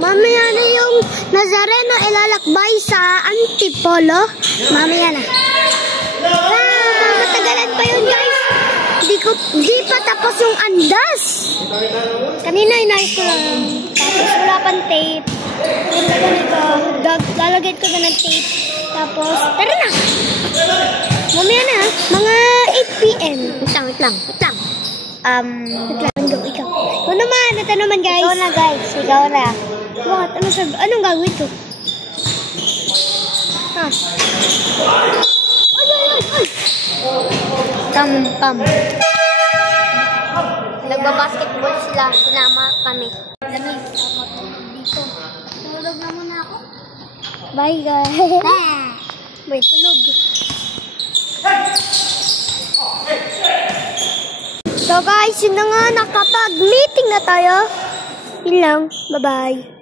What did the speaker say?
Mamaya na yung Nazareno ilalakbay sa Antipolo. Mamaya na. Matagalan pa yun, guys. Di pa tapos yung andas. Kanina inayos ko lang. Tapos wala pang tape. Lalagay ko na ng tape. Tapos, tara na. Mamaya na, mga 8 PM. Wait lang. Go, ikaw. Ikaw naman, guys. Ikaw na. What? Anong gagawin ko? Tam. Nagbabasketball sila. Sinama kami. Lamig. Dito. Tulog na muna ako. Bye, guys. May tulog. So guys, yun na nga, nakapag-meeting na tayo. Yun lang. Bye-bye.